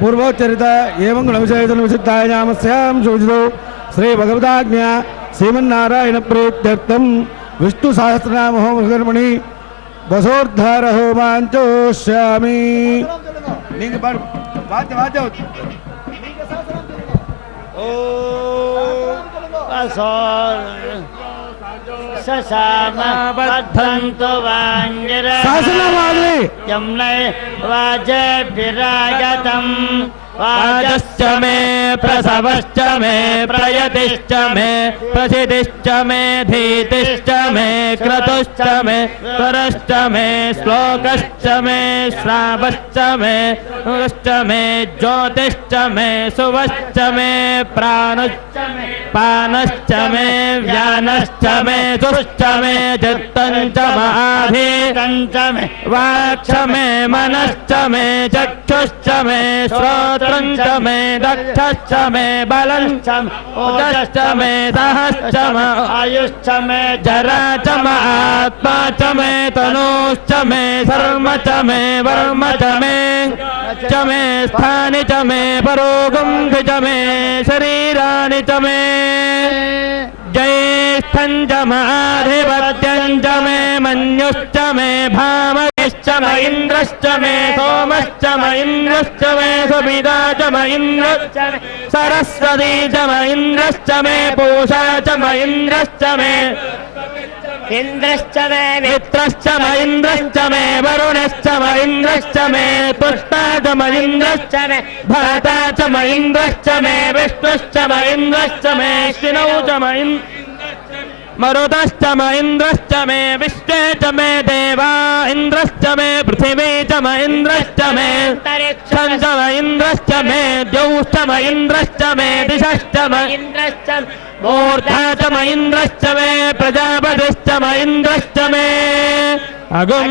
पूर्वोच्चरित एवं गुणविषयतनुविशुद्धायामस्यां सूचितो श्री भगवदाज्ञा श्रीमन्नारायण प्रीत्यर्थं विष्णु सहस्रनाम होम कर्मणि बसोद्धार होमांचोष्यामि। ससामबद्धन्तु वाञ्जरयम्नै वाजभिरागतम् वाजश्च मे प्रसवश्च मे प्रयतिश्च मे प्रसिद्धिश्च मे धीतिश्च मे क्रतुश्च मे परश्च मे श्लोकश्च मे श्रावश्च मे नुश्च मे ज्योतिश्च मे सुवश्च मे प्राणश्च मे पानश्च मे व्यानश्च मे दुश्च मे चित्तञ्च महाधीकञ्च मे वाक्ष मे मनश्च मे चक्षुश्च मे श्रोत्रञ्च मे दक्षश्च मे बलञ्च ओजश्च मे सहश्च मे आयुश्च मे जरा च मे आत्मा च मे तनुश्च मे धर्म च मे वर्म च मे स्थानि च मे परोगं च मे शरीराणि च मे ज्येष्ठं च महाधिपत्यं च मे मन्युश्च मे भामश्च मे इन्द्रश्च मे सोमश्च मे इन्द्रश्च मे सुविदा च मे इन्द्रश्च मे सरस्वती च मे इन्द्रश्च मे पूषा च मे इन्द्रश्च मे इन्द्रश्च मे मित्रश्च मे इन्द्रश्च मे वरुणश्च मे इन्द्रश्च मे पुष्टा च मे इन्द्रश्च मे भरता च मे इन्द्रश्च मे विष्णुश्च मे इन्द्रश्च मे शिनौ च मे मरुतश्च मे इन्द्रश्च मे विश्वे च मे देवा इन्द्रश्च मे पृथिवी च मे इन्द्रश्च मे अंतरिक्षं च मे इन्द्रश्च मे द्यौश्च मे इन्द्रश्च मे दिशश्च मे इन्द्रश्च मूर्धा च मे इन्द्रश्च मे प्रजापतिश्च मे इन्द्रश्च मे अगुं